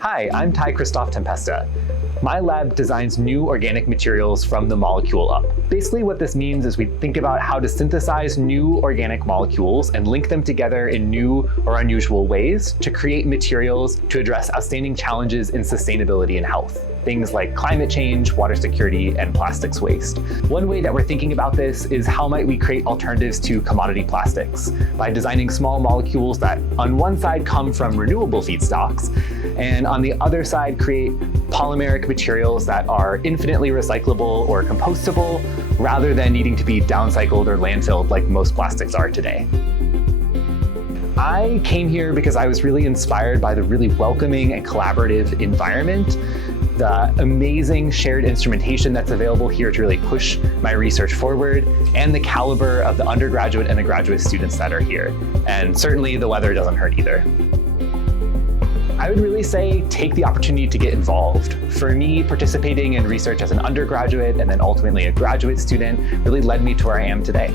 Hi, I'm Ty Christoff-Tempesta. My lab designs new organic materials from the molecule up. Basically what this means is we think about how to synthesize new organic molecules and link them together in new or unusual ways to create materials to address outstanding challenges in sustainability and health. Things like climate change, water security, and plastics waste. One way that we're thinking about this is how might we create alternatives to commodity plastics by designing small molecules that on one side come from renewable feedstocks and on the other side create polymeric materials that are infinitely recyclable or compostable rather than needing to be downcycled or landfilled like most plastics are today. I came here because I was really inspired by the really welcoming and collaborative environment, the amazing shared instrumentation that's available here to really push my research forward, and the caliber of the undergraduate and the graduate students that are here. And certainly the weather doesn't hurt either. I would really say take the opportunity to get involved. For me, participating in research as an undergraduate and then ultimately a graduate student really led me to where I am today.